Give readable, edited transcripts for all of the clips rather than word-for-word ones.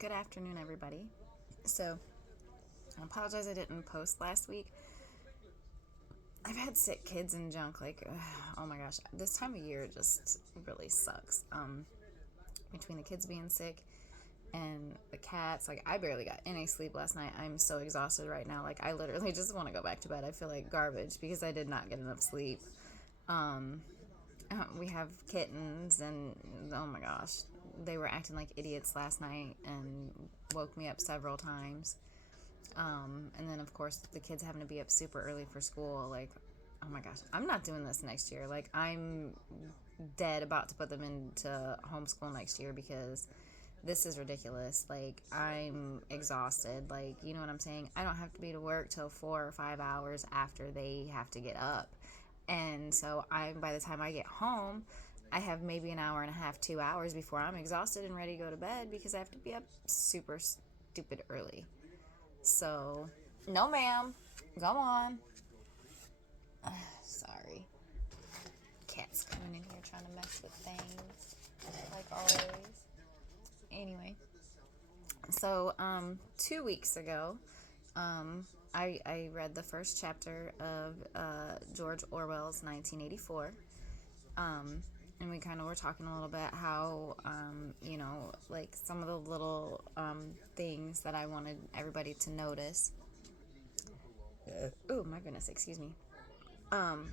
Good afternoon, everybody. So, I apologize I didn't post last week. I've had sick kids and junk. Oh my gosh, this time of year just really sucks. Between the kids being sick and the cats, I barely got any sleep last night. I'm so exhausted right now. I literally just want to go back to bed. I feel like garbage because I did not get enough sleep. Um, we have kittens, and oh my gosh, they were acting like idiots last night and woke me up several times. And then, of course, the kids having to be up super early for school. Oh my gosh, I'm not doing this next year. I'm dead about to put them into homeschool next year because this is ridiculous. I'm exhausted. You know what I'm saying? I don't have to be to work till 4 or 5 hours after they have to get up. And so by the time I get home, I have maybe an hour and a half, 2 hours before I'm exhausted and ready to go to bed because I have to be up super stupid early. So, no, ma'am. Go on. Sorry. Cat's coming in here trying to mess with things, like always. Anyway, so 2 weeks ago, I read the first chapter of George Orwell's 1984. And we kind of were talking a little bit how, some of the little things that I wanted everybody to notice. Oh, my goodness, excuse me. Um,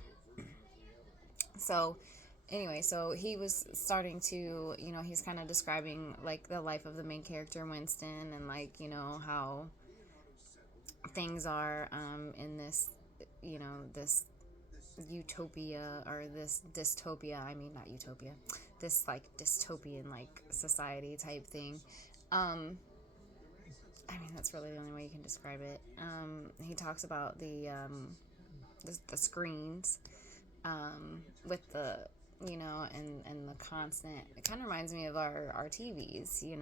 So, anyway, so he was starting to, he's kind of describing the life of the main character, Winston, and how things are in this, this utopia or this dystopia. I mean, not utopia, this dystopian society type thing. Um, I mean, that's really the only way you can describe it. He talks about the screens with the and the constant, it kind of reminds me of our TVs. I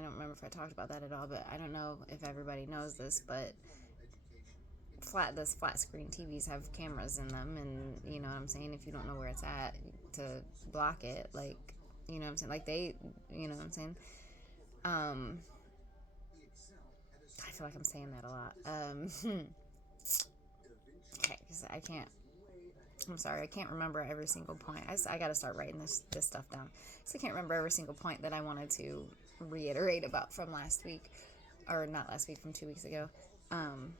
don't remember if I talked about that at all, but I don't know if everybody knows this, but those flat screen TVs have cameras in them, and you know what I'm saying, if you don't know where it's at, to block it, you know what I'm saying, you know what I'm saying. um I feel like I'm saying that a lot. Okay, because I'm sorry, I can't remember every single point. I got to start writing this stuff down. So I can't remember every single point that I wanted to reiterate about from last week, or not last week, from 2 weeks ago. Um,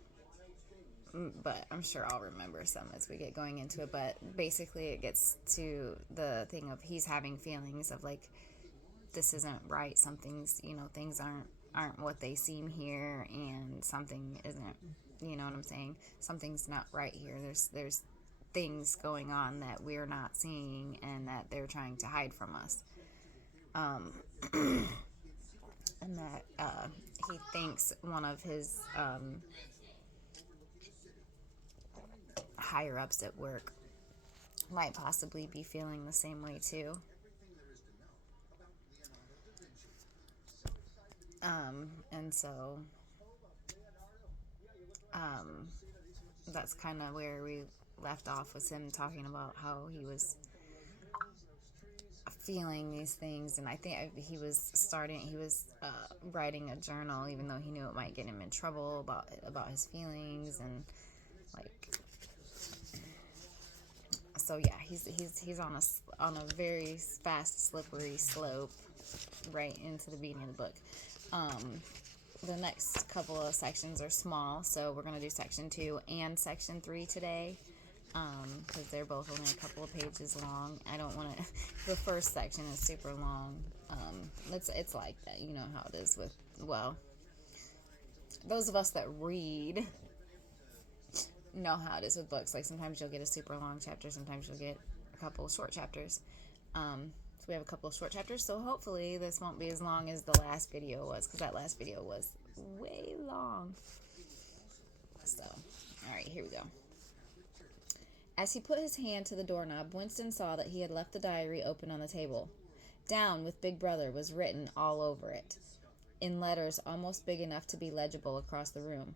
but I'm sure I'll remember some as we get going into it. But basically, it gets to the thing of he's having feelings of this isn't right. Something's, things aren't what they seem here, and something isn't. You know what I'm saying? Something's not right here. There's things going on that we're not seeing and that they're trying to hide from us. Um, and that he thinks one of his higher ups at work might possibly be feeling the same way too. And so um, that's kind of where we left off, with him talking about how he was feeling these things. And I think he was writing a journal, even though he knew it might get him in trouble about his feelings. And like so yeah, he's on a very fast slippery slope right into the beginning of the book. The next couple of sections are small, so we're going to do section 2 and section 3 today, because they're both only a couple of pages long. I don't want to the first section is super long. It's like that, you know how it is with, well, those of us that read know how it is with books. Sometimes you'll get a super long chapter, sometimes you'll get a couple of short chapters. So we have a couple of short chapters, so hopefully this won't be as long as the last video was, because that last video was way long. So, alright, here we go. As he put his hand to the doorknob, Winston saw that he had left the diary open on the table. Down with Big Brother was written all over it, in letters almost big enough to be legible across the room.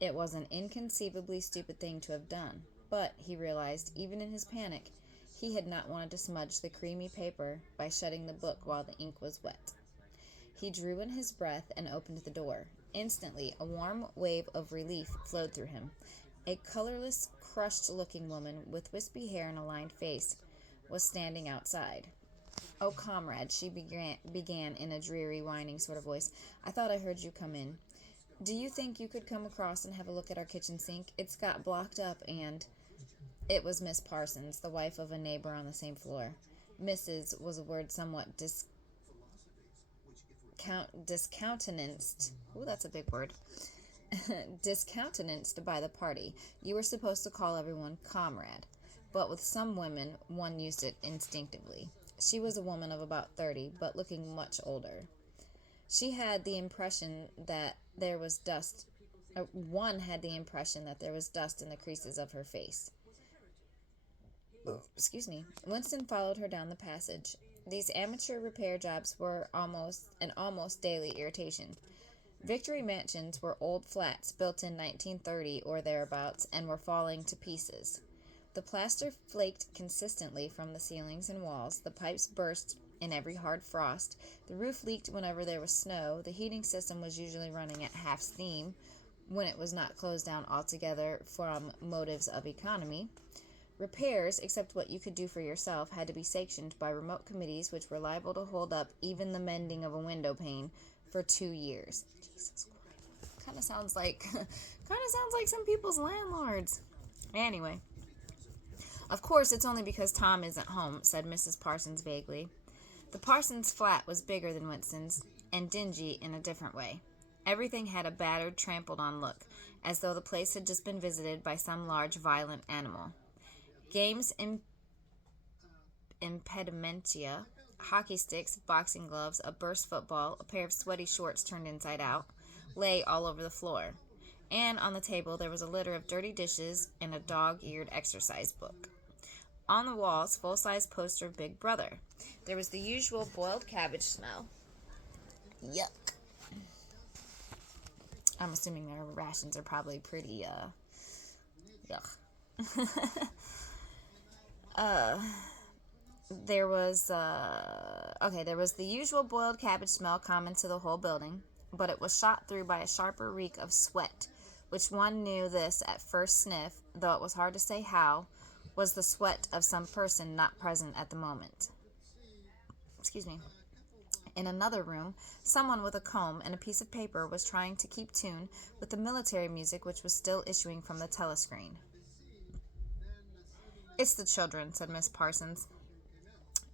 It was an inconceivably stupid thing to have done, but, he realized, even in his panic, he had not wanted to smudge the creamy paper by shutting the book while the ink was wet. He drew in his breath and opened the door. Instantly, a warm wave of relief flowed through him. A colorless, crushed-looking woman with wispy hair and a lined face was standing outside. "Oh, comrade," she began in a dreary, whining sort of voice. "I thought I heard you come in. Do you think you could come across and have a look at our kitchen sink? It's got blocked up and—" It was Miss Parsons, the wife of a neighbor on the same floor. Mrs. was a word somewhat discountenanced. Ooh, that's a big word. Discountenanced by the party. You were supposed to call everyone comrade, but with some women one used it instinctively. She was a woman of about 30, but looking much older. She had the impression that there was dust. One had the impression that there was dust in the creases of her face. Excuse me. Winston followed her down the passage. These amateur repair jobs were almost daily irritation. Victory mansions were old flats built in 1930 or thereabouts and were falling to pieces. The plaster flaked consistently from the ceilings and walls. The pipes burst in every hard frost. The roof leaked whenever there was snow. The heating system was usually running at half steam when it was not closed down altogether from motives of economy. Repairs, except what you could do for yourself, had to be sanctioned by remote committees which were liable to hold up even the mending of a window pane for 2 years. Jesus Christ. Kind of sounds like some people's landlords. Anyway. "Of course, it's only because Tom isn't home," said Mrs. Parsons vaguely. The Parsons flat was bigger than Winston's, and dingy in a different way. Everything had a battered, trampled-on look, as though the place had just been visited by some large, violent animal. Games impedimenta, hockey sticks, boxing gloves, a burst football, a pair of sweaty shorts turned inside out, lay all over the floor. And on the table there was a litter of dirty dishes and a dog-eared exercise book. On the walls, full-size poster of Big Brother. There was the usual boiled cabbage smell. Yuck. I'm assuming their rations are probably pretty, yuck. There was the usual boiled cabbage smell common to the whole building, but it was shot through by a sharper reek of sweat, which one knew this at first sniff, though it was hard to say how, was the sweat of some person not present at the moment. Excuse me. In another room, someone with a comb and a piece of paper was trying to keep tune with the military music which was still issuing from the telescreen. "It's the children," said Miss Parsons,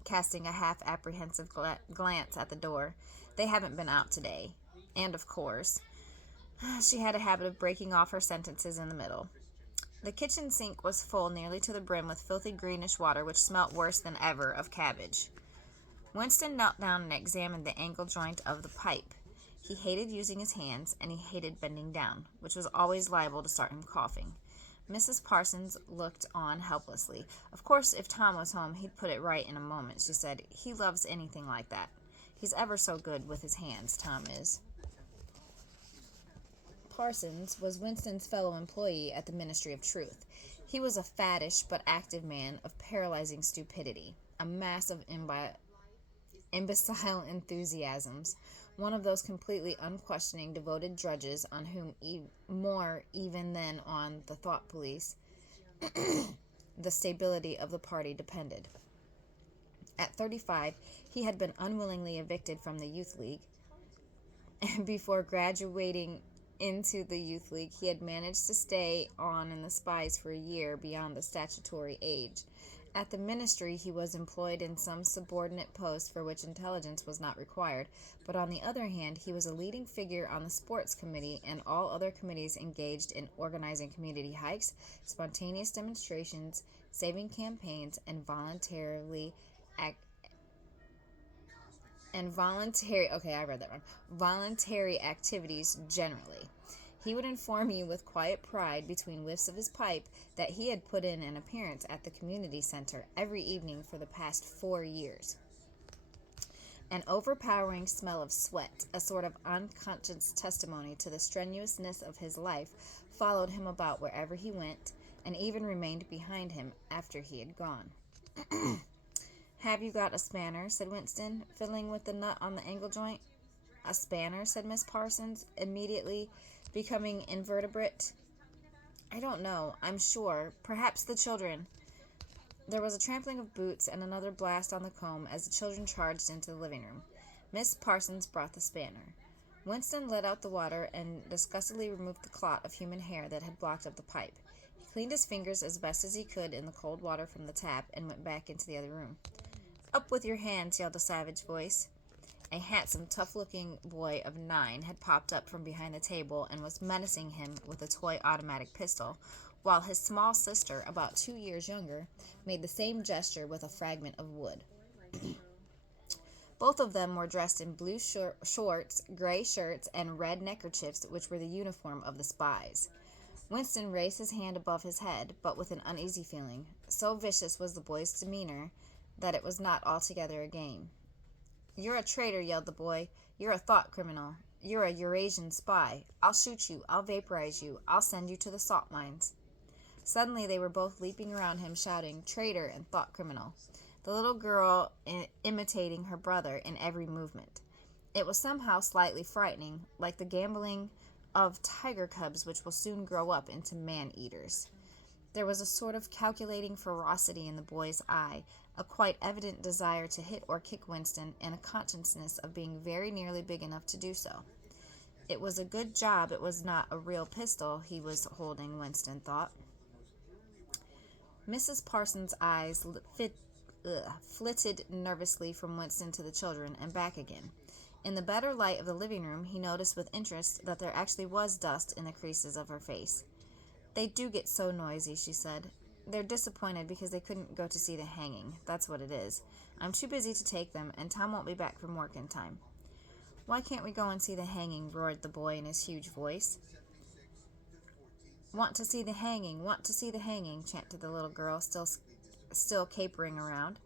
casting a half-apprehensive glance at the door. "They haven't been out today. And, of course," she had a habit of breaking off her sentences in the middle. The kitchen sink was full nearly to the brim with filthy greenish water which smelt worse than ever of cabbage. Winston knelt down and examined the angle joint of the pipe. He hated using his hands, and he hated bending down, which was always liable to start him coughing. Mrs. Parsons looked on helplessly. "Of course, if Tom was home, he'd put it right in a moment," she said. "He loves anything like that. He's ever so good with his hands, Tom is." Parsons was Winston's fellow employee at the Ministry of Truth. He was a fattish but active man of paralyzing stupidity, a mass of imbecile enthusiasms, one of those completely unquestioning, devoted drudges on whom more even than on the thought police the stability of the party depended. At 35, he had been unwillingly evicted from the Youth League, and before graduating into the Youth League, he had managed to stay on in the spies for a year beyond the statutory age. At the ministry, he was employed in some subordinate post for which intelligence was not required, but on the other hand, he was a leading figure on the sports committee and all other committees engaged in organizing community hikes, spontaneous demonstrations, saving campaigns, and voluntary activities generally. He would inform you with quiet pride, between whiffs of his pipe, that he had put in an appearance at the community center every evening for the past 4 years. An overpowering smell of sweat, a sort of unconscious testimony to the strenuousness of his life, followed him about wherever he went, and even remained behind him after he had gone. "Have you got a spanner?" said Winston, fiddling with the nut on the angle joint. A spanner, said Miss Parsons, immediately becoming invertebrate. I don't know, I'm sure. Perhaps the children. There was a trampling of boots and another blast on the comb as the children charged into the living room. Miss Parsons brought the spanner. Winston let out the water and disgustedly removed the clot of human hair that had blocked up the pipe. He cleaned his fingers as best as he could in the cold water from the tap and went back into the other room. Up with your hands, yelled a savage voice. A handsome, tough-looking boy of 9 had popped up from behind the table and was menacing him with a toy automatic pistol, while his small sister, about 2 years younger, made the same gesture with a fragment of wood. Both of them were dressed in blue shorts, gray shirts, and red neckerchiefs, which were the uniform of the spies. Winston raised his hand above his head, but with an uneasy feeling. So vicious was the boy's demeanor that it was not altogether a game. You're a traitor, yelled the boy. You're a thought criminal. You're a Eurasian spy. I'll shoot you. I'll vaporize you. I'll send you to the salt mines. Suddenly they were both leaping around him, shouting, traitor and thought criminal, the little girl imitating her brother in every movement. It was somehow slightly frightening, like the gamboling of tiger cubs which will soon grow up into man-eaters. There was a sort of calculating ferocity in the boy's eye, a quite evident desire to hit or kick Winston, and a consciousness of being very nearly big enough to do so. It was a good job it was not a real pistol he was holding, Winston thought. Mrs. Parsons' eyes flitted nervously from Winston to the children and back again. In the better light of the living room, he noticed with interest that there actually was dust in the creases of her face. They do get so noisy, she said. They're disappointed because they couldn't go to see the hanging. That's what it is. I'm too busy to take them, and Tom won't be back from work in time. Why can't we go and see the hanging? Roared the boy in his huge voice. Want to see the hanging, want to see the hanging, chanted the little girl, still capering around.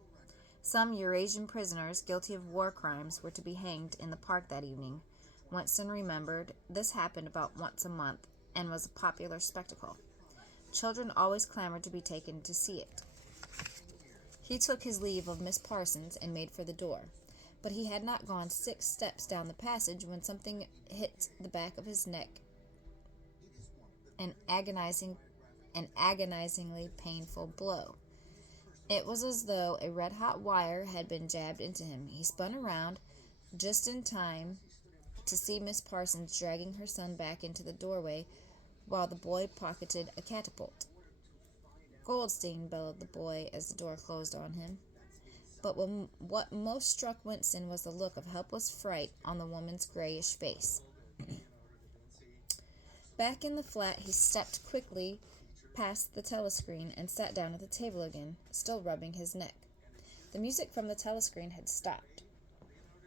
Some Eurasian prisoners guilty of war crimes were to be hanged in the park that evening. Winston remembered this happened about once a month and was a popular spectacle. Children always clamored to be taken to see it. He took his leave of Miss Parsons and made for the door, but he had not gone 6 steps down the passage when something hit the back of his neck, an agonizingly painful blow. It was as though a red-hot wire had been jabbed into him. He spun around just in time to see Miss Parsons dragging her son back into the doorway while the boy pocketed a catapult. Goldstein, bellowed the boy as the door closed on him. But what most struck Winston was the look of helpless fright on the woman's grayish face. Back in the flat, he stepped quickly past the telescreen and sat down at the table again, still rubbing his neck. The music from the telescreen had stopped.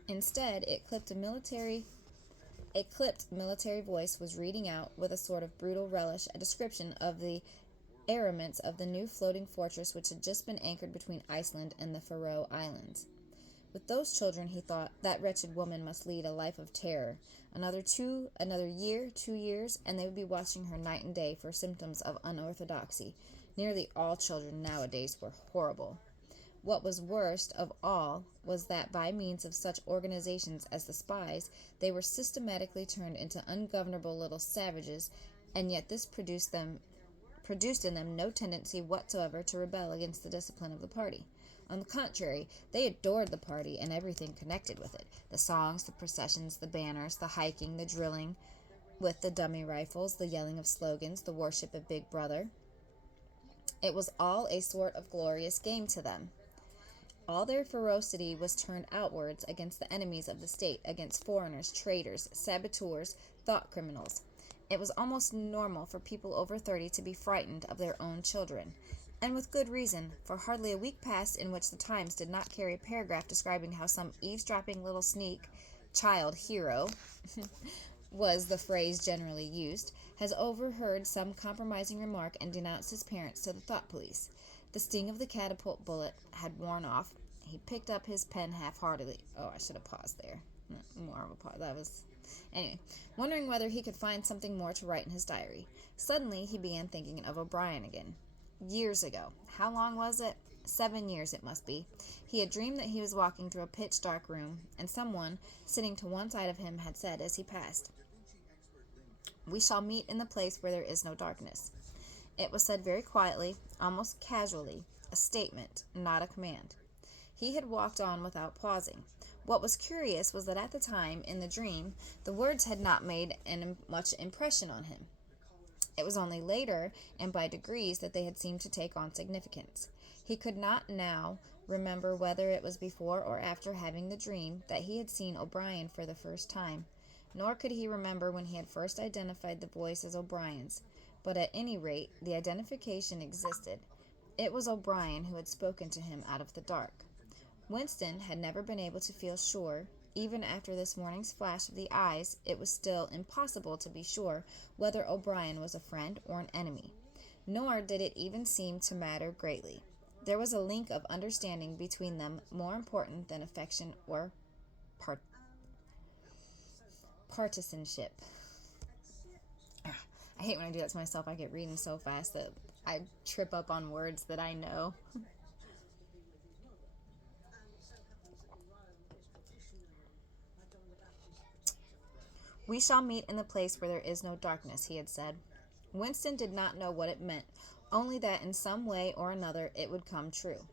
Instead, a clipped military voice was reading out, with a sort of brutal relish, a description of the armaments of the new floating fortress which had just been anchored between Iceland and the Faroe Islands. With those children, he thought, that wretched woman must lead a life of terror. Another year, 2 years, and they would be watching her night and day for symptoms of unorthodoxy. Nearly all children nowadays were horrible. What was worst of all was that by means of such organizations as the spies, they were systematically turned into ungovernable little savages, and yet this produced in them no tendency whatsoever to rebel against the discipline of the party. On the contrary, they adored the party and everything connected with it, the songs, the processions, the banners, the hiking, the drilling with the dummy rifles, the yelling of slogans, the worship of Big Brother. It was all a sort of glorious game to them. All their ferocity was turned outwards against the enemies of the state, against foreigners, traitors, saboteurs, thought criminals. It was almost normal for people over 30 to be frightened of their own children, and with good reason, for hardly a week passed in which the Times did not carry a paragraph describing how some eavesdropping little sneak, child hero, was the phrase generally used, has overheard some compromising remark and denounced his parents to the thought police. The sting of the catapult bullet had worn off. He picked up his pen half-heartedly. Oh, I should have paused there. More of a pause. Anyway, wondering whether he could find something more to write in his diary. Suddenly, he began thinking of O'Brien again. Years ago. How long was it? 7 years it must be. He had dreamed that he was walking through a pitch-dark room, and someone, sitting to one side of him, had said as he passed, "We shall meet in the place where there is no darkness." It was said very quietly, almost casually, a statement, not a command. He had walked on without pausing. What was curious was that at the time, in the dream, the words had not made much impression on him. It was only later, and by degrees, that they had seemed to take on significance. He could not now remember whether it was before or after having the dream that he had seen O'Brien for the first time, nor could he remember when he had first identified the voice as O'Brien's, but at any rate, the identification existed. It was O'Brien who had spoken to him out of the dark. Winston had never been able to feel sure. Even after this morning's flash of the eyes, it was still impossible to be sure whether O'Brien was a friend or an enemy. Nor did it even seem to matter greatly. There was a link of understanding between them more important than affection or partisanship. I hate when I do that to myself. I get reading so fast that I trip up on words that I know. "We shall meet in the place where there is no darkness," he had said. Winston did not know what it meant, only that in some way or another it would come true.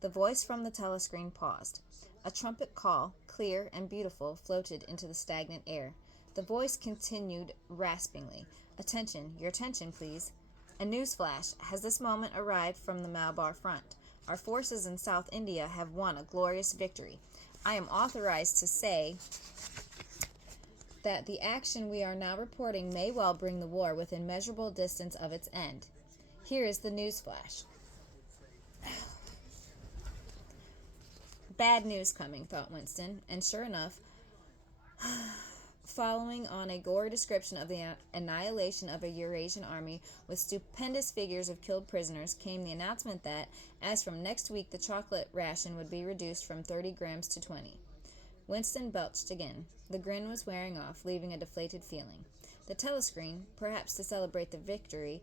The voice from the telescreen paused. A trumpet call, clear and beautiful, floated into the stagnant air. The voice continued raspingly, "Attention, your attention, please. A news flash has this moment arrived from the Malabar front. Our forces in South India have won a glorious victory. I am authorized to say that the action we are now reporting may well bring the war within measurable distance of its end. Here is the news flash." Bad news coming, thought Winston, and sure enough, following on a gory description of the annihilation of a Eurasian army with stupendous figures of killed prisoners, came the announcement that, as from next week, the chocolate ration would be reduced from 30 grams to 20. Winston belched again. The grin was wearing off, leaving a deflated feeling. The telescreen, perhaps to celebrate the victory,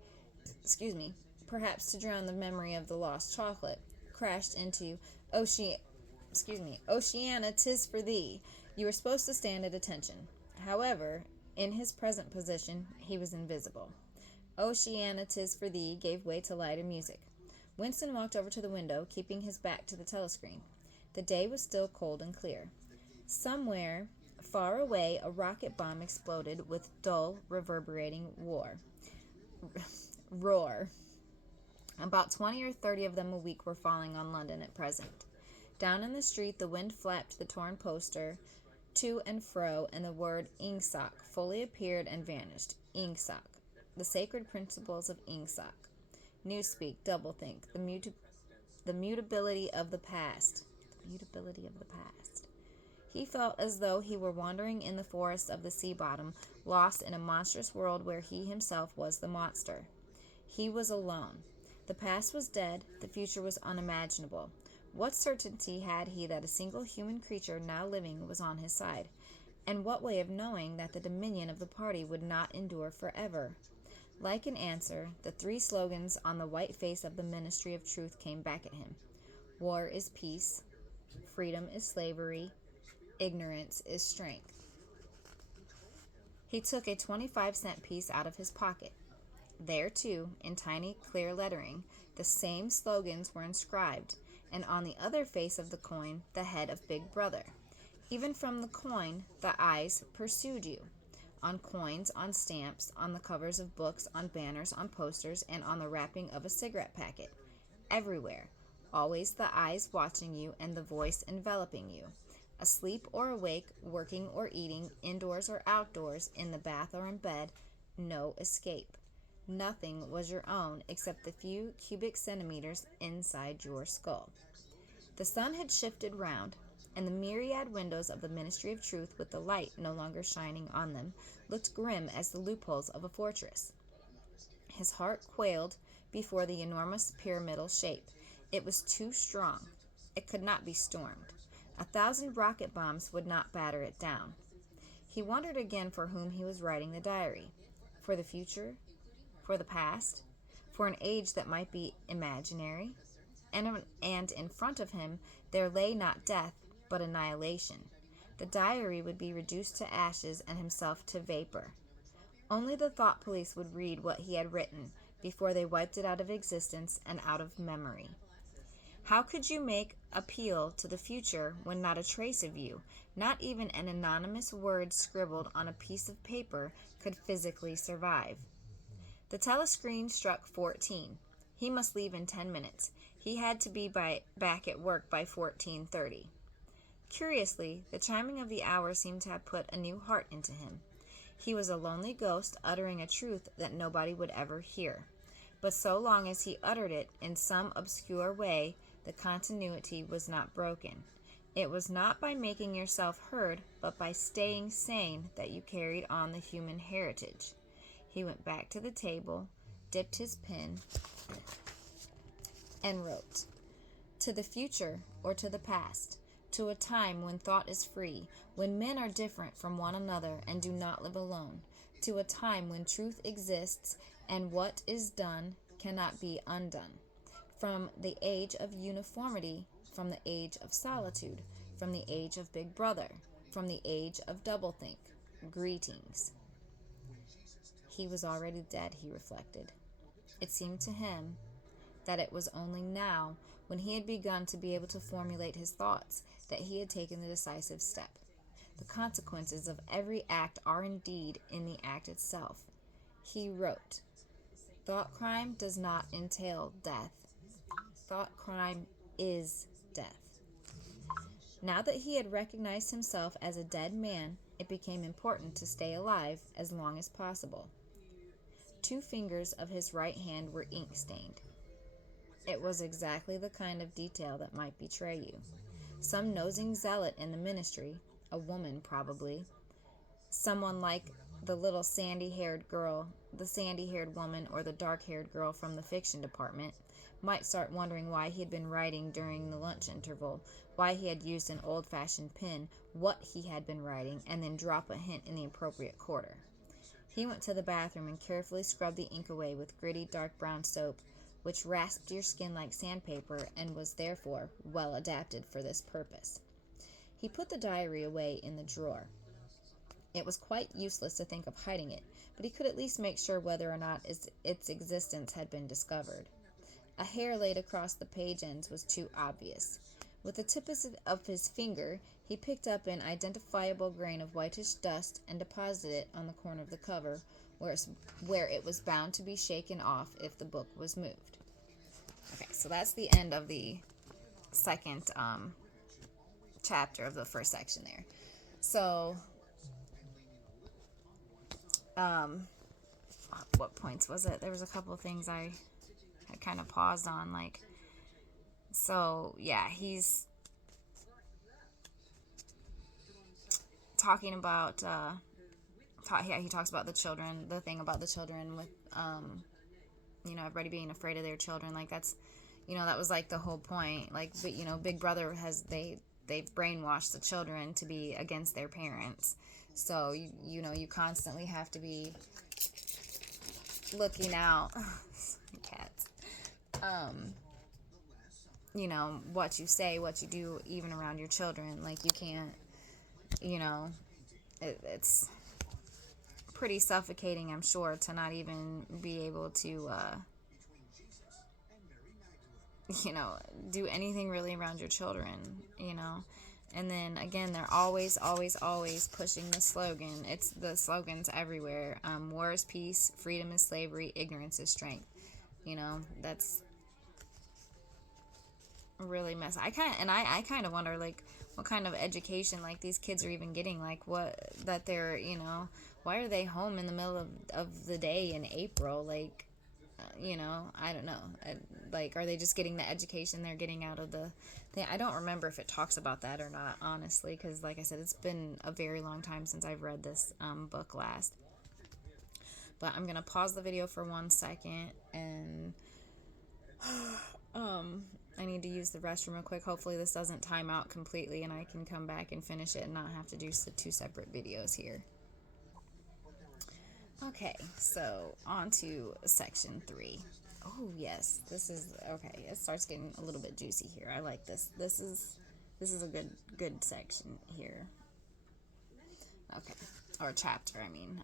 perhaps to drown the memory of the lost chocolate, crashed into Oceana, 'tis for thee. You were supposed to stand at attention. However, in his present position, he was invisible. Oceana, 'tis for thee gave way to lighter music. Winston walked over to the window, keeping his back to the telescreen. The day was still cold and clear. Somewhere far away, a rocket bomb exploded with dull, reverberating roar. About 20 or 30 of them a week were falling on London at present. Down in the street, the wind flapped the torn poster to and fro, and the word Ingsoc fully appeared and vanished. Ingsoc. The sacred principles of Ingsoc. Newspeak, doublethink, the mutability of the past. He felt as though he were wandering in the forests of the sea bottom, lost in a monstrous world where he himself was the monster. He was alone. The past was dead, the future was unimaginable. What certainty had he that a single human creature now living was on his side? And what way of knowing that the dominion of the party would not endure forever? Like an answer, the 3 slogans on the white face of the Ministry of Truth came back at him. War is peace. Freedom is slavery. Ignorance is strength. He took a 25-cent piece out of his pocket. There, too, in tiny, clear lettering, the same slogans were inscribed, and on the other face of the coin, the head of Big Brother. Even from the coin, the eyes pursued you. On coins, on stamps, on the covers of books, on banners, on posters, and on the wrapping of a cigarette packet. Everywhere. Always the eyes watching you and the voice enveloping you. Asleep or awake, working or eating, indoors or outdoors, in the bath or in bed, no escape. Nothing was your own except the few cubic centimeters inside your skull. The sun had shifted round, and the myriad windows of the Ministry of Truth, with the light no longer shining on them, looked grim as the loopholes of a fortress. His heart quailed before the enormous pyramidal shape. It was too strong. It could not be stormed. 1,000 rocket bombs would not batter it down. He wondered again for whom he was writing the diary. For the future? For the past? For an age that might be imaginary? and in front of him there lay not death, but annihilation. The diary would be reduced to ashes and himself to vapor. Only the thought police would read what he had written before they wiped it out of existence and out of memory. How could you make appeal to the future when not a trace of you, not even an anonymous word scribbled on a piece of paper, could physically survive? The telescreen struck 14. He must leave in 10 minutes. He had to be back at work by 14:30. Curiously, the chiming of the hour seemed to have put a new heart into him. He was a lonely ghost uttering a truth that nobody would ever hear. But so long as he uttered it in some obscure way, the continuity was not broken. It was not by making yourself heard, but by staying sane that you carried on the human heritage. He went back to the table, dipped his pen, and wrote, "To the future or to the past, to a time when thought is free, when men are different from one another and do not live alone, to a time when truth exists and what is done cannot be undone. From the age of uniformity, from the age of solitude, from the age of Big Brother, from the age of doublethink, greetings." He was already dead, he reflected. It seemed to him that it was only now, when he had begun to be able to formulate his thoughts, that he had taken the decisive step. The consequences of every act are indeed in the act itself. He wrote, "Thought crime does not entail death. Thought crime is death." Now that he had recognized himself as a dead man, it became important to stay alive as long as possible. 2 fingers of his right hand were ink-stained. It was exactly the kind of detail that might betray you. Some nosing zealot in the ministry, a woman probably, someone like the little sandy-haired woman or the dark-haired girl from the fiction department, might start wondering why he had been writing during the lunch interval, why he had used an old-fashioned pen, what he had been writing, and then drop a hint in the appropriate quarter. He went to the bathroom and carefully scrubbed the ink away with gritty dark brown soap, which rasped your skin like sandpaper and was therefore well adapted for this purpose. He put the diary away in the drawer. It was quite useless to think of hiding it, but he could at least make sure whether or not its existence had been discovered. A hair laid across the page ends was too obvious. With the tip of his finger, he picked up an identifiable grain of whitish dust and deposited it on the corner of the cover, where it was bound to be shaken off if the book was moved. Okay, so that's the end of the second chapter of the first section there. So, what points was it? There was a couple of things I had kind of paused on, like, so, yeah, he's talking about, he talks about the children, the thing about the children with, everybody being afraid of their children, like, that's, that was, like, the whole point, like, but, Big Brother they've brainwashed the children to be against their parents, so, you constantly have to be looking out, cats, what you say, what you do, even around your children, like, you can't, it's pretty suffocating, I'm sure, to not even be able to, do anything really around your children, and then, again, they're always, always, always pushing the slogan. The slogan's everywhere. War is peace, freedom is slavery, ignorance is strength. That's really messy. I kind of wonder, like, what kind of education, like, these kids are even getting, like, that they're, why are they home in the middle of the day in April, like, I don't know, like, are they just getting the education they're getting out of the thing? I don't remember if it talks about that or not, honestly, because, like I said, it's been a very long time since I've read this book last, but I'm going to pause the video for 1 second, and I need to use the restroom real quick. Hopefully this doesn't time out completely and I can come back and finish it and not have to do 2 separate videos here. Okay, so on to section 3. Oh yes, this is okay. It starts getting a little bit juicy here. I like this. This is a good section here. Okay, or chapter. I mean,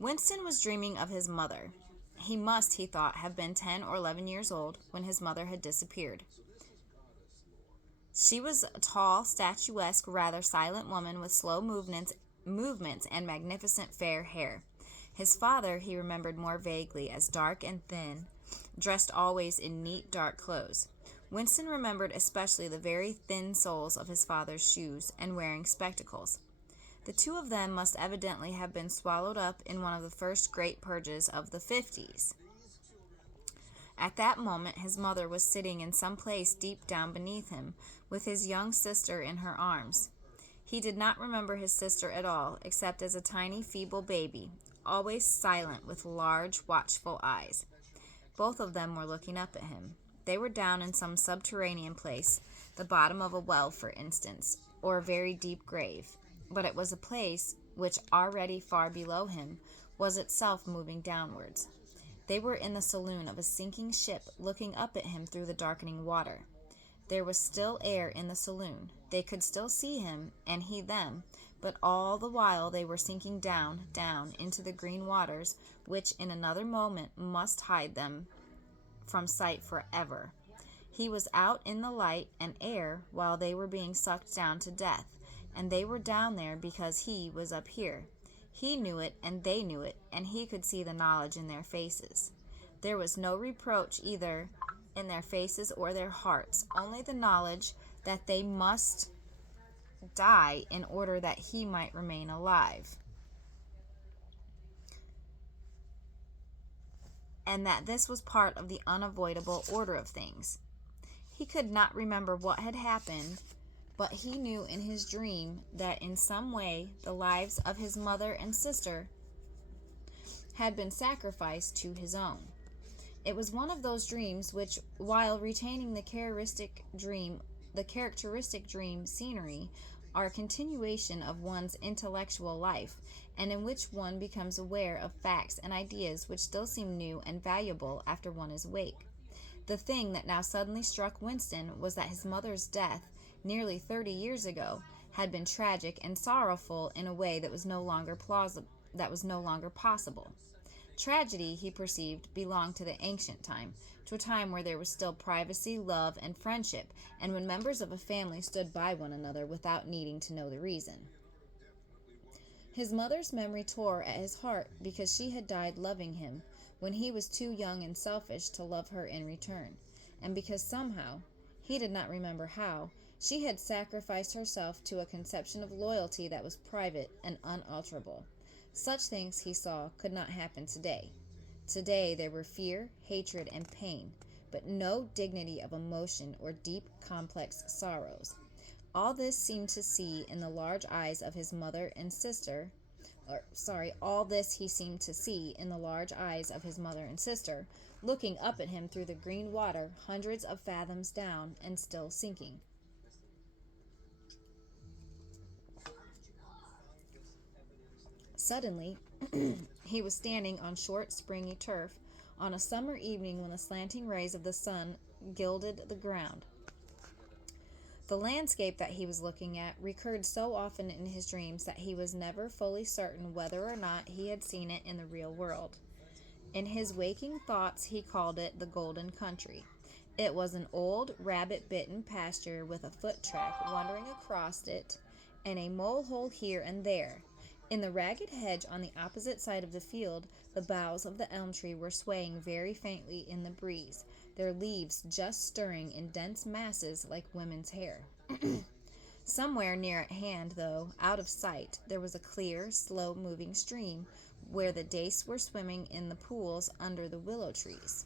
Winston was dreaming of his mother. He must, he thought, have been 10 or 11 years old when his mother had disappeared. She was a tall, statuesque, rather silent woman with slow movements and magnificent fair hair. His father he remembered more vaguely as dark and thin, dressed always in neat dark clothes. Winston remembered especially the very thin soles of his father's shoes and wearing spectacles. The two of them must evidently have been swallowed up in one of the first great purges of the 50s. At that moment his mother was sitting in some place deep down beneath him, with his young sister in her arms. He did not remember his sister at all, except as a tiny, feeble baby, always silent with large, watchful eyes. Both of them were looking up at him. They were down in some subterranean place, the bottom of a well, for instance, or a very deep grave. But it was a place which, already far below him, was itself moving downwards. They were in the saloon of a sinking ship, looking up at him through the darkening water. There was still air in the saloon. They could still see him, and he them, but all the while they were sinking down, down into the green waters, which in another moment must hide them from sight forever. He was out in the light and air while they were being sucked down to death, and they were down there because he was up here. He knew it, and they knew it, and he could see the knowledge in their faces. There was no reproach either in their faces or their hearts, only the knowledge that they must die in order that he might remain alive, and that this was part of the unavoidable order of things. He could not remember what had happened, but he knew in his dream that in some way the lives of his mother and sister had been sacrificed to his own. It was one of those dreams which, while retaining the characteristic dream scenery, are a continuation of one's intellectual life, and in which one becomes aware of facts and ideas which still seem new and valuable after one is awake. The thing that now suddenly struck Winston was that his mother's death, nearly 30 years ago, had been tragic and sorrowful in a way that was no longer possible. Tragedy, he perceived, belonged to the ancient time, to a time where there was still privacy, love, and friendship, and when members of a family stood by one another without needing to know the reason. His mother's memory tore at his heart because she had died loving him when he was too young and selfish to love her in return, and because somehow, he did not remember how, she had sacrificed herself to a conception of loyalty that was private and unalterable. Such things, he saw, could not happen today. Today there were fear, hatred, and pain, but no dignity of emotion or deep, complex sorrows. All this seemed to see in the large eyes of his mother and sister, all this he seemed to see in the large eyes of his mother and sister, looking up at him through the green water hundreds of fathoms down and still sinking. Suddenly, he was standing on short, springy turf on a summer evening when the slanting rays of the sun gilded the ground. The landscape that he was looking at recurred so often in his dreams that he was never fully certain whether or not he had seen it in the real world. In his waking thoughts he called it the Golden Country. It was an old, rabbit-bitten pasture with a foot track wandering across it and a mole-hole here and there. In the ragged hedge on the opposite side of the field, the boughs of the elm tree were swaying very faintly in the breeze, their leaves just stirring in dense masses like women's hair. Somewhere near at hand, though, out of sight, there was a clear, slow-moving stream where the dace were swimming in the pools under the willow trees.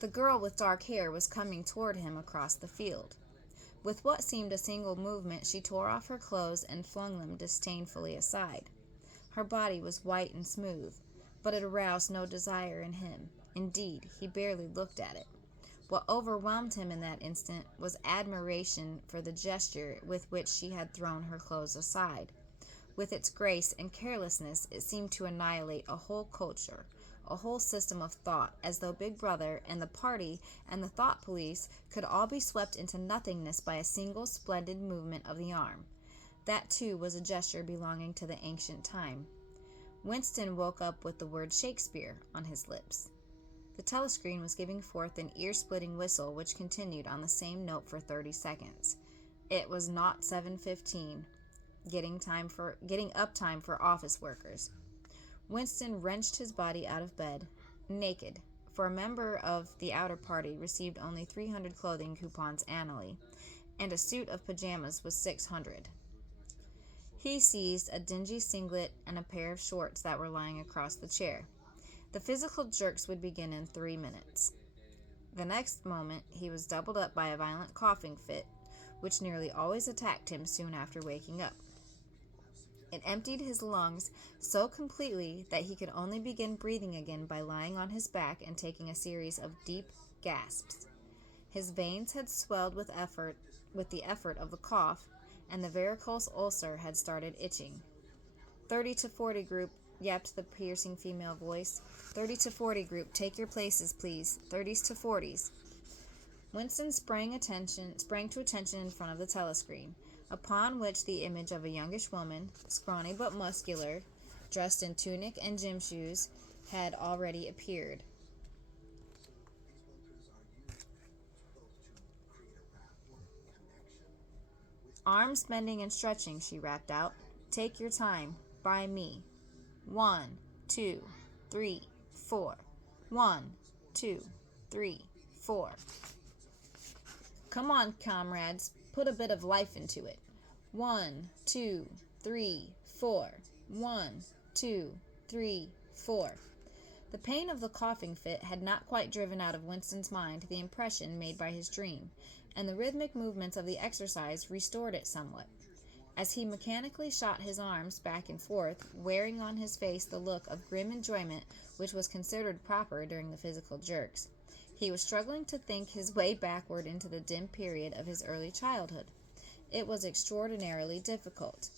The girl with dark hair was coming toward him across the field. With what seemed a single movement, she tore off her clothes and flung them disdainfully aside. Her body was white and smooth, but it aroused no desire in him. Indeed, he barely looked at it. What overwhelmed him in that instant was admiration for the gesture with which she had thrown her clothes aside. With its grace and carelessness, it seemed to annihilate a whole culture, a whole system of thought, as though Big Brother and the party and the thought police could all be swept into nothingness by a single splendid movement of the arm. That, too, was a gesture belonging to the ancient time. Winston woke up with the word Shakespeare on his lips. The telescreen was giving forth an ear-splitting whistle which continued on the same note for 30 seconds. It was not 7:15, getting up time for office workers. Winston wrenched his body out of bed, naked, for a member of the outer party received only 300 clothing coupons annually, and a suit of pajamas was 600. He seized a dingy singlet and a pair of shorts that were lying across the chair. The physical jerks would begin in 3 minutes. The next moment he was doubled up by a violent coughing fit, which nearly always attacked him soon after waking up. It emptied his lungs so completely that he could only begin breathing again by lying on his back and taking a series of deep gasps. His veins had swelled with the effort of the cough, and the varicose ulcer had started itching. 30 to 40 group, yapped the piercing female voice. 30 to 40 group, take your places, please. 30s to 40s. Winston sprang to attention in front of the telescreen, upon which the image of a youngish woman, scrawny but muscular, dressed in tunic and gym shoes, had already appeared. Arms bending and stretching, she rapped out. Take your time. By me. 1, 2, 3, 4. 1, 2, 3, 4. Come on, comrades. Put a bit of life into it. 1, 2, 3, 4. 1, 2, 3, 4. The pain of the coughing fit had not quite driven out of Winston's mind the impression made by his dream, and the rhythmic movements of the exercise restored it somewhat. As he mechanically shot his arms back and forth, wearing on his face the look of grim enjoyment which was considered proper during the physical jerks, he was struggling to think his way backward into the dim period of his early childhood. It was extraordinarily difficult.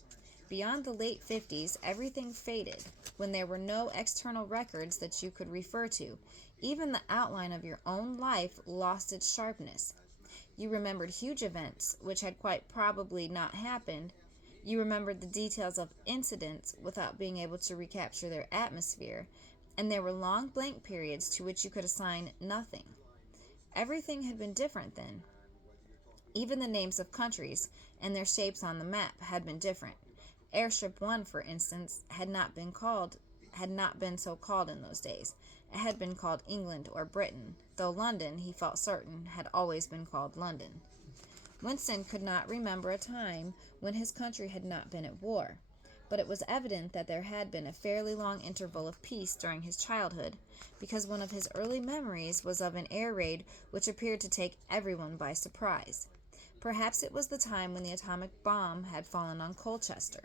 Beyond the late 50s, everything faded, when there were no external records that you could refer to. Even the outline of your own life lost its sharpness. You remembered huge events, which had quite probably not happened. You remembered the details of incidents without being able to recapture their atmosphere, and there were long blank periods to which you could assign nothing. Everything had been different then. Even the names of countries and their shapes on the map had been different. Airstrip 1, for instance, had not been so called in those days. It had been called England or Britain, though London, he felt certain, had always been called London. Winston could not remember a time when his country had not been at war, but it was evident that there had been a fairly long interval of peace during his childhood, because one of his early memories was of an air raid which appeared to take everyone by surprise. Perhaps it was the time when the atomic bomb had fallen on Colchester.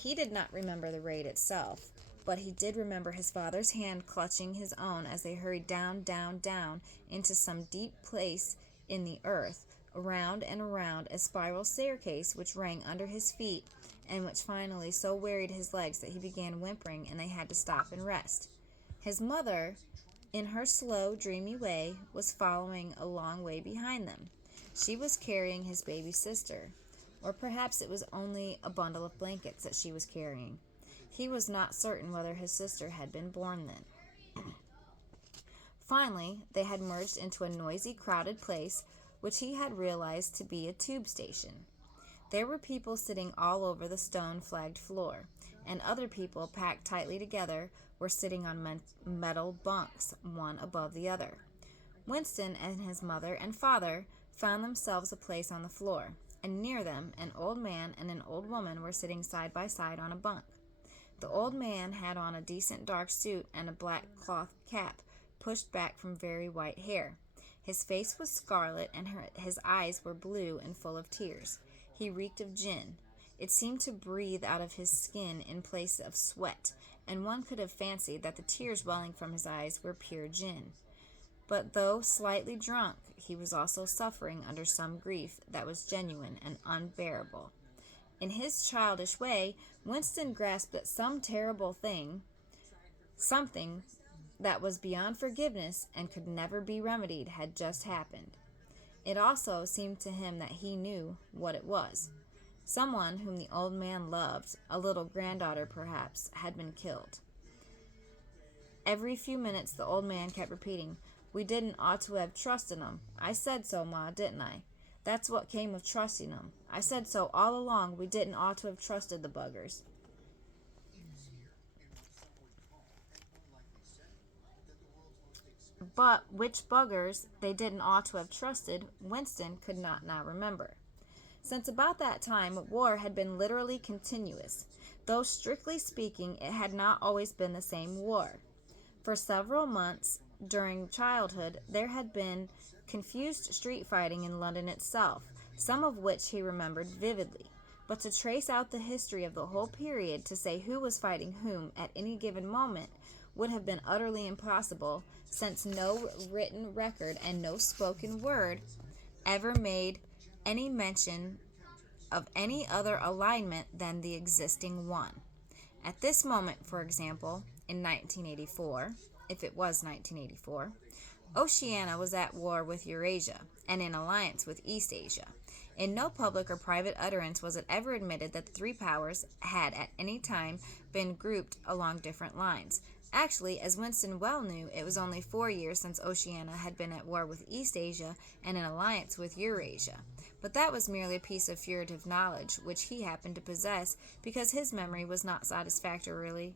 He did not remember the raid itself, but he did remember his father's hand clutching his own as they hurried down, down, down into some deep place in the earth, around and around a spiral staircase which rang under his feet and which finally so wearied his legs that he began whimpering and they had to stop and rest. His mother, in her slow, dreamy way, was following a long way behind them. She was carrying his baby sister, or perhaps it was only a bundle of blankets that she was carrying. He was not certain whether his sister had been born then. Finally, they had merged into a noisy, crowded place, which he had realized to be a tube station. There were people sitting all over the stone-flagged floor, and other people, packed tightly together, were sitting on metal bunks, one above the other. Winston and his mother and father found themselves a place on the floor, and near them an old man and an old woman were sitting side by side on a bunk. The old man had on a decent dark suit and a black cloth cap pushed back from very white hair. His face was scarlet, and his eyes were blue and full of tears. He reeked of gin. It seemed to breathe out of his skin in place of sweat, and one could have fancied that the tears welling from his eyes were pure gin. But though slightly drunk, he was also suffering under some grief that was genuine and unbearable. In his childish way, Winston grasped that some terrible thing, something that was beyond forgiveness and could never be remedied had just happened. It also seemed to him that he knew what it was. Someone whom the old man loved, a little granddaughter perhaps, had been killed. Every few minutes the old man kept repeating, "We didn't ought to have trusted 'em. I said so, Ma, didn't I? That's what came of trusting 'em. I said so all along. We didn't ought to have trusted the buggers." But which buggers they didn't ought to have trusted, Winston could not now remember. Since about that time, war had been literally continuous, though strictly speaking it had not always been the same war. For several months during childhood there had been confused street fighting in London itself, some of which he remembered vividly. But to trace out the history of the whole period, to say who was fighting whom at any given moment, would have been utterly impossible, since no written record and no spoken word ever made any mention of any other alignment than the existing one. At this moment, for example, in 1984, if it was 1984, Oceania was at war with Eurasia and in alliance with East Asia. In no public or private utterance was it ever admitted that the three powers had at any time been grouped along different lines. Actually, as Winston well knew, it was only 4 years since Oceania had been at war with East Asia and in alliance with Eurasia. But that was merely a piece of furtive knowledge which he happened to possess because his memory was not satisfactorily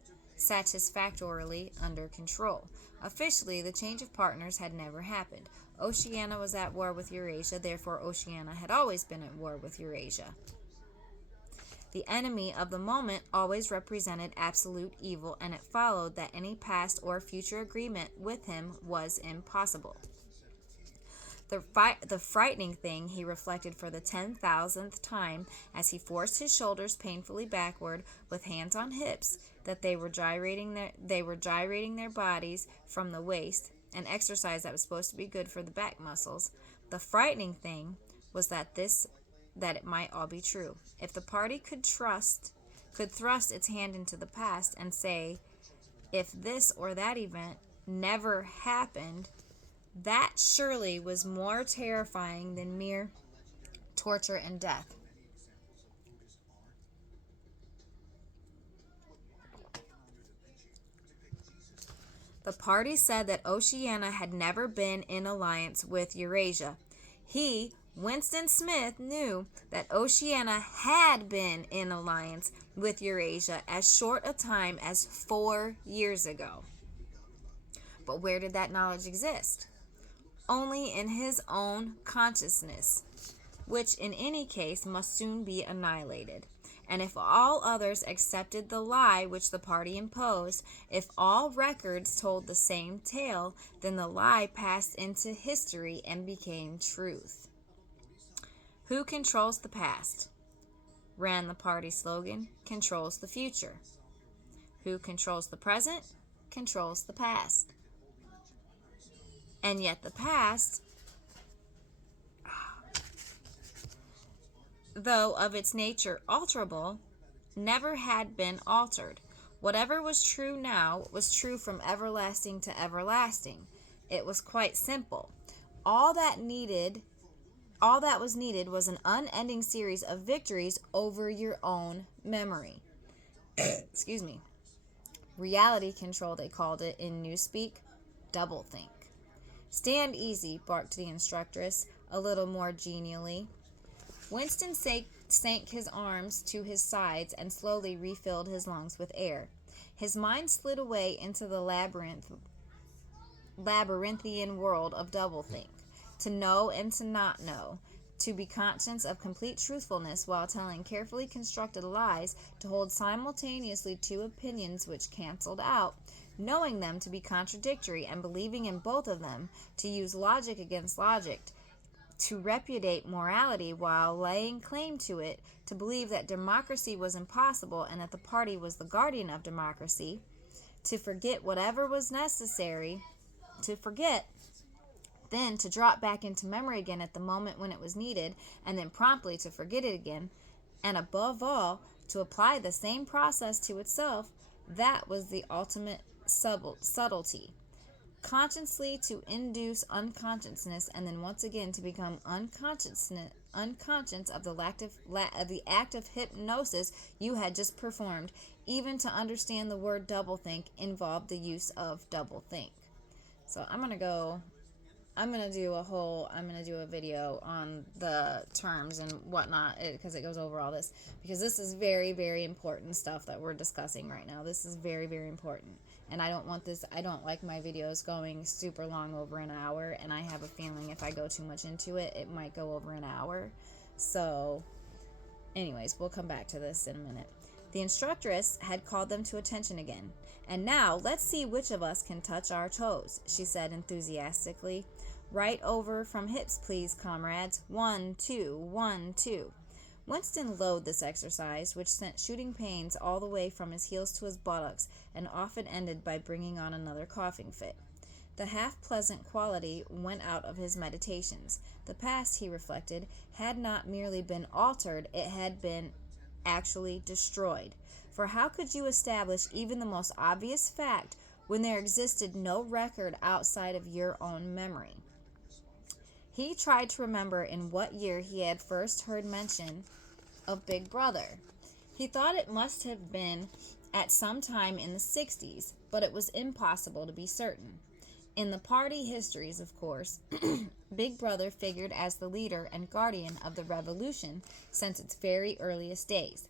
under control. Officially, the change of partners had never happened. Oceania was at war with Eurasia, therefore Oceania had always been at war with Eurasia. The enemy of the moment always represented absolute evil, and it followed that any past or future agreement with him was impossible. The frightening thing, he reflected for the 10,000th time as he forced his shoulders painfully backward with hands on hips, that they were gyrating their bodies from the waist, an exercise that was supposed to be good for the back muscles. The frightening thing was that it might all be true. If the party could thrust its hand into the past and say, if this or that event never happened, that surely was more terrifying than mere torture and death. The party said that Oceania had never been in alliance with Eurasia. He, Winston Smith, knew that Oceania had been in alliance with Eurasia as short a time as 4 years ago. But where did that knowledge exist? Only in his own consciousness, which in any case must soon be annihilated. And if all others accepted the lie which the party imposed, if all records told the same tale, then the lie passed into history and became truth. Who controls the past? Ran the party slogan, controls the future. Who controls the present? Controls the past. And yet the past, though of its nature alterable, never had been altered. Whatever was true now was true from everlasting to everlasting. It was quite simple. All that was needed was an unending series of victories over your own memory. Excuse me. Reality control, they called it in Newspeak. Doublethink. Stand easy, barked the instructress, a little more genially. Winston sank his arms to his sides and slowly refilled his lungs with air. His mind slid away into the labyrinthian world of doublethink. To know and to not know, to be conscious of complete truthfulness while telling carefully constructed lies, to hold simultaneously two opinions which canceled out, knowing them to be contradictory and believing in both of them, to use logic against logic, to repudiate morality while laying claim to it, to believe that democracy was impossible and that the party was the guardian of democracy, to forget whatever was necessary to forget, then to drop back into memory again at the moment when it was needed, and then promptly to forget it again, and above all, to apply the same process to itself. That was the ultimate subtlety. consciously to induce unconsciousness, and then once again to become unconscious of the act of hypnosis you had just performed. Even to understand the word doublethink involved the use of doublethink. So I'm going to do a video on the terms and whatnot, because it goes over all this, because this is very, very important stuff that we're discussing right now. This is very, very important. And I don't like my videos going super long, over an hour, and I have a feeling if I go too much into it, it might go over an hour. So, anyways, we'll come back to this in a minute. The instructress had called them to attention again. "And now, let's see which of us can touch our toes," she said enthusiastically. "Right over from hips, please, comrades. 1, 2, 1, 2. Winston loathed this exercise, which sent shooting pains all the way from his heels to his buttocks, and often ended by bringing on another coughing fit. The half-pleasant quality went out of his meditations. The past, he reflected, had not merely been altered, it had been actually destroyed. For how could you establish even the most obvious fact when there existed no record outside of your own memory?" He tried to remember in what year he had first heard mention of Big Brother. He thought it must have been at some time in the 60s, but it was impossible to be certain. In the party histories, of course, Big Brother figured as the leader and guardian of the revolution since its very earliest days.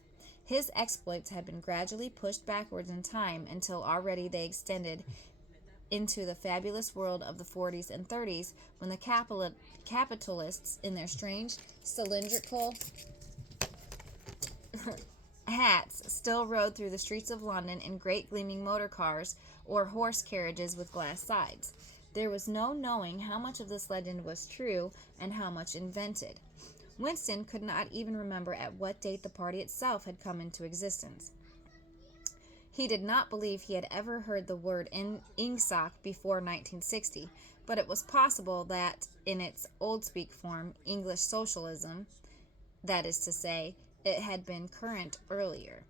His exploits had been gradually pushed backwards in time until already they extended into the fabulous world of the 40s and 30s, when the capitalists, in their strange cylindrical hats, still rode through the streets of London in great gleaming motor cars or horse carriages with glass sides. There was no knowing how much of this legend was true and how much invented. Winston could not even remember at what date the party itself had come into existence. He did not believe he had ever heard the word ingsoc before 1960, but it was possible that, in its old-speak form, English socialism, that is to say, it had been current earlier.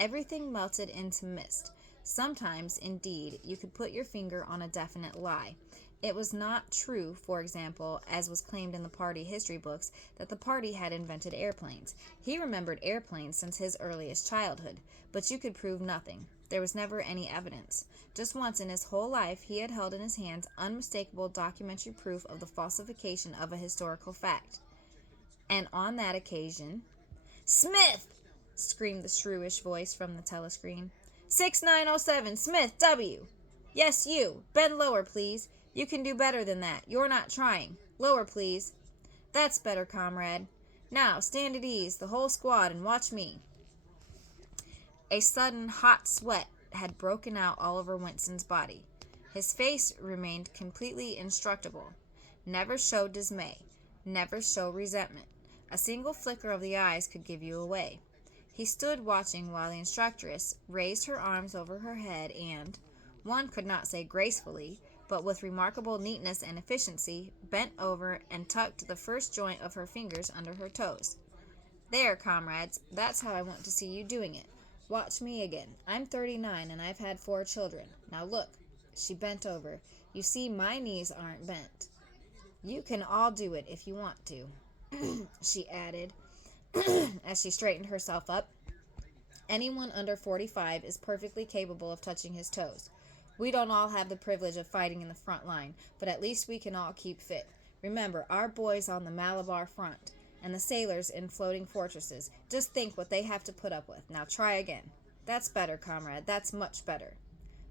Everything melted into mist. Sometimes, indeed, you could put your finger on a definite lie. It was not true, for example, as was claimed in the party history books, that the party had invented airplanes. He remembered airplanes since his earliest childhood, but you could prove nothing. There was never any evidence. Just once in his whole life he had held in his hands unmistakable documentary proof of the falsification of a historical fact. And on that occasion... "Smith!" screamed the shrewish voice from the telescreen. 6907, Smith, W. "Yes, you. Bend lower, please. You can do better than that. You're not trying. Lower, please. That's better, comrade. Now, stand at ease, the whole squad, and watch me." A sudden hot sweat had broken out all over Winston's body. His face remained completely indestructible. Never show dismay. Never show resentment. A single flicker of the eyes could give you away. He stood watching while the instructress raised her arms over her head and, one could not say gracefully, but with remarkable neatness and efficiency, bent over and tucked the first joint of her fingers under her toes. "There, comrades, that's how I want to see you doing it. Watch me again. I'm 39 and I've had 4 children. Now look." She bent over. "You see, my knees aren't bent. You can all do it if you want to," she added, as she straightened herself up. "Anyone under 45 is perfectly capable of touching his toes. We don't all have the privilege of fighting in the front line, but at least we can all keep fit. Remember, our boys on the Malabar front, and the sailors in floating fortresses. Just think what they have to put up with. Now try again. That's better, comrade. That's much better,"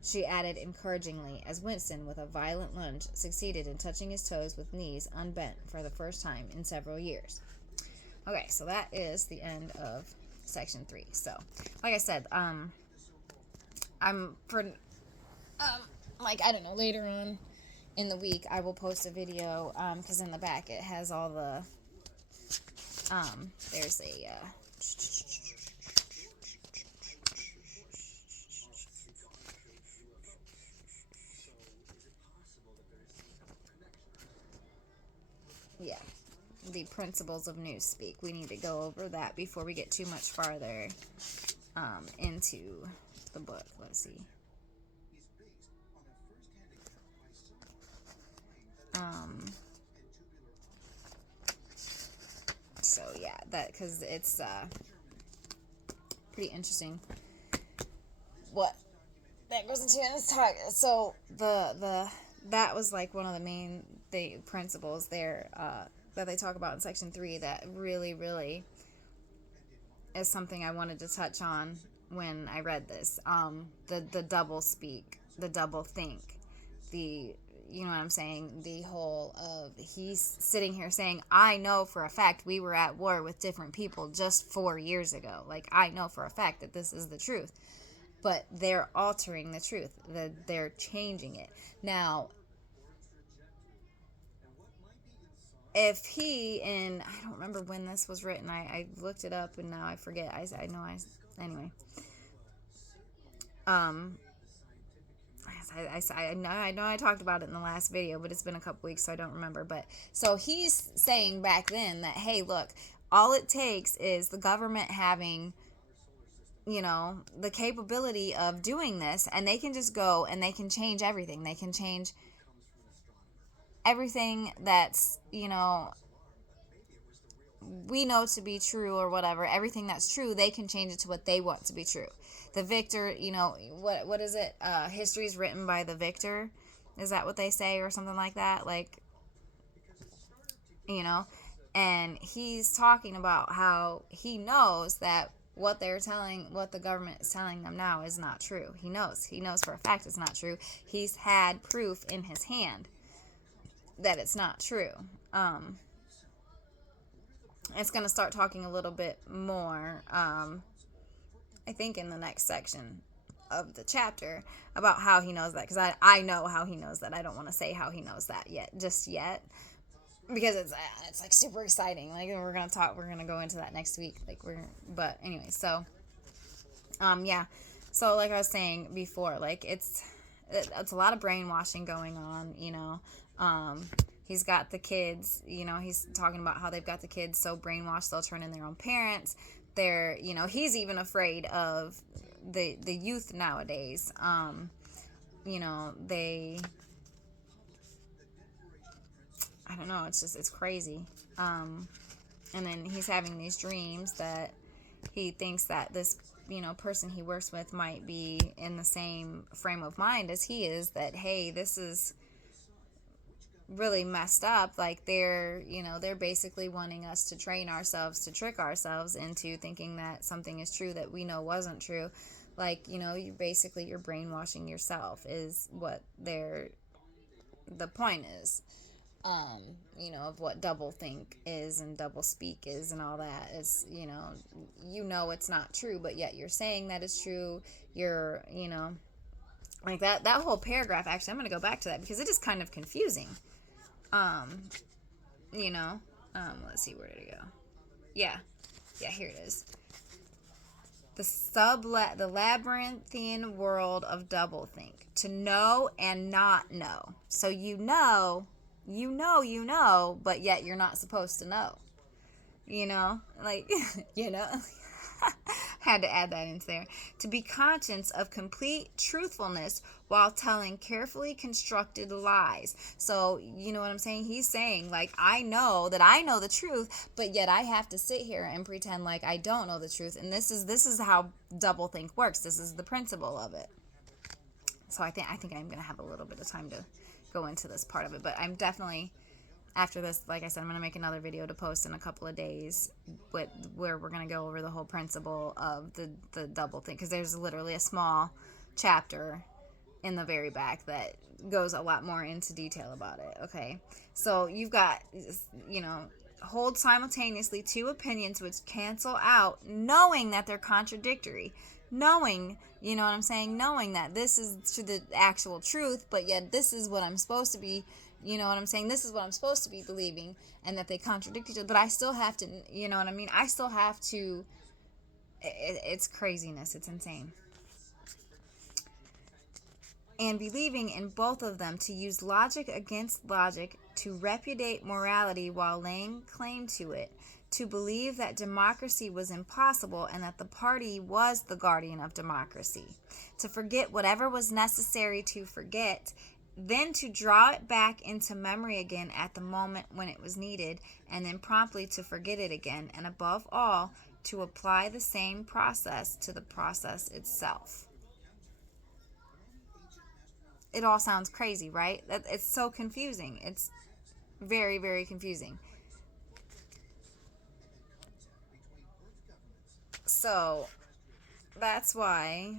she added encouragingly, as Winston, with a violent lunge, succeeded in touching his toes with knees unbent for the first time in several years. Okay, so that is the end of section 3. So, like I said, later on in the week, I will post a video, because in the back it has all the, there's a, yeah, the principles of newspeak. We need to go over that before we get too much farther, into the book. Let's see. So yeah, that, because it's pretty interesting what that goes into in this talk. So the that was like one of the main principles there that they talk about in section 3 that really is something I wanted to touch on when I read this. The double speak, the double think, the, you know what I'm saying, the whole of, he's sitting here saying, I know for a fact we were at war with different people just 4 years ago. Like, I know for a fact that this is the truth. But they're altering the truth. They're changing it. Now, if he, and I don't remember when this was written. I looked it up and now I forget. Anyway. I know I talked about it in the last video, but it's been a couple weeks, so I don't remember. But so he's saying back then that, hey, look, all it takes is the government having, you know, the capability of doing this, and they can just go and they can change everything. They can change everything that's, you know, we know to be true or whatever. Everything that's true, they can change it to what they want to be true. The victor, you know, what is it? History is written by the victor. Is that what they say, or something like that? Like, you know, and he's talking about how he knows that what the government is telling them now is not true. He knows for a fact it's not true. He's had proof in his hand that it's not true. It's going to start talking a little bit more, I think, in the next section of the chapter about how he knows that, because I know how he knows that. I don't want to say how he knows that just yet, because it's like super exciting. Like, we're going to go into that next week. But anyway, so yeah. So like I was saying before, like it's a lot of brainwashing going on, you know. He's got the kids, you know, he's talking about how they've got the kids so brainwashed they'll turn in their own parents. They're, you know, he's even afraid of the youth nowadays. You know, I don't know, it's crazy. And then he's having these dreams that he thinks that this, you know, person he works with might be in the same frame of mind as he is, that, hey, this is really messed up. Like, they're basically wanting us to train ourselves, to trick ourselves into thinking that something is true that we know wasn't true. Like, you know, you're brainwashing yourself is what the point is. You know, of what double think is and double speak is and all that is, you know, it's not true, but yet you're saying that it's true. You're, you know, like that whole paragraph. Actually, I'm going to go back to that because it is kind of confusing. You know, let's see, where did it go? Yeah, here it is. The labyrinthine world of doublethink. To know and not know. So you know, but yet you're not supposed to know. You know, like, you know, had to add that into there. To be conscious of complete truthfulness while telling carefully constructed lies. So, you know what I'm saying? He's saying, like, I know that I know the truth, but yet I have to sit here and pretend like I don't know the truth. And this is how doublethink works. This is the principle of it. So I think I'm going to have a little bit of time to go into this part of it, but I'm definitely, after this, like I said, I'm going to make another video to post in a couple of days where we're going to go over the whole principle of the double thing, because there's literally a small chapter in the very back that goes a lot more into detail about it. Okay, so you've got, you know, hold simultaneously two opinions which cancel out, knowing that they're contradictory. Knowing, you know what I'm saying, knowing that this is to the actual truth, but yet this is what I'm supposed to be, you know what I'm saying, this is what I'm supposed to be believing, and that they contradict each other, but I still have to, you know what I mean, I still have to, it's craziness, it's insane. And believing in both of them, to use logic against logic, to repudiate morality while laying claim to it, to believe that democracy was impossible and that the party was the guardian of democracy, to forget whatever was necessary to forget, then to draw it back into memory again at the moment when it was needed, and then promptly to forget it again, and above all, to apply the same process to the process itself. It all sounds crazy, right? It's so confusing. It's very, very confusing. So that's why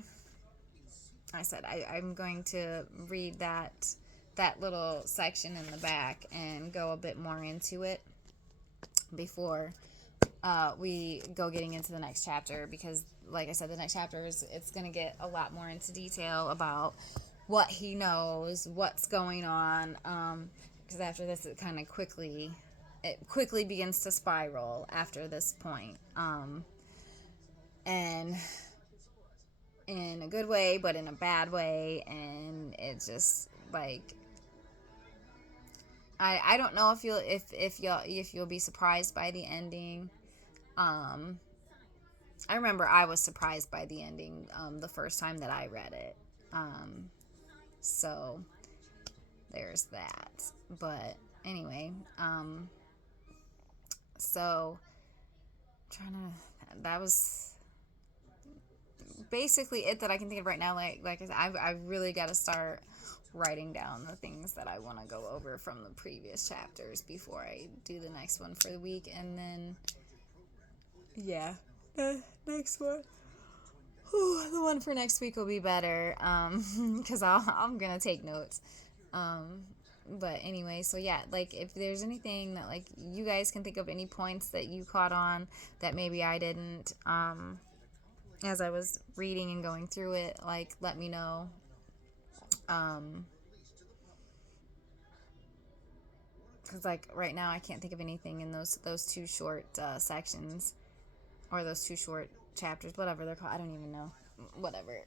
I said I'm going to read that little section in the back and go a bit more into it before we go getting into the next chapter, because like I said, the next chapter is it's going to get a lot more into detail about what he knows, what's going on, because after this it quickly begins to spiral after this point, and in a good way but in a bad way, and it's just like I don't know if you'll be surprised by the ending. um I remember I was surprised by the ending the first time that I read it. So there's that. But anyway, so trying to that was basically it that I can think of right now. Like I said, I've really got to start writing down the things that I want to go over from the previous chapters before I do the next one for the week, and then yeah, the next one. Whew, the one for next week will be better, because I'm gonna take notes. Um, but anyway, so yeah, like if there's anything that like you guys can think of, any points that you caught on that maybe I didn't, as I was reading and going through it, like let me know. Um, because like right now I can't think of anything in those two short sections, or those two short chapters, whatever they're called. I don't even know, whatever.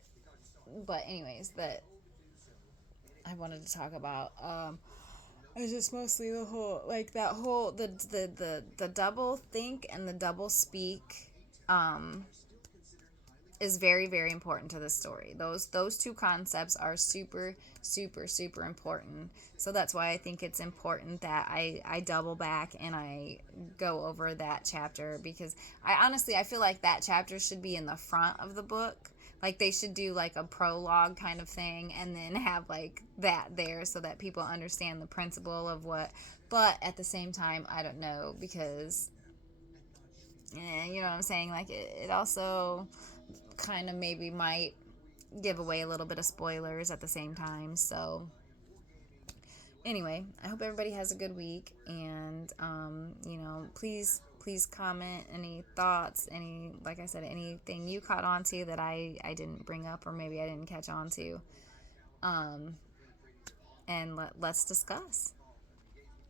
But anyways, that I wanted to talk about. It's just mostly the whole, like that whole the double think and the double speak, um, is very, very important to the story. Those two concepts are super, super, super important. So that's why I think it's important that I double back and I go over that chapter, because I feel like that chapter should be in the front of the book. Like they should do like a prologue kind of thing and then have like that there so that people understand the principle of what. But at the same time, I don't know, because you know what I'm saying? Like it also kind of maybe might give away a little bit of spoilers at the same time. So anyway, I hope everybody has a good week, and please comment any thoughts, any, like I said, anything you caught on to that I didn't bring up, or maybe I didn't catch on to, and let's discuss.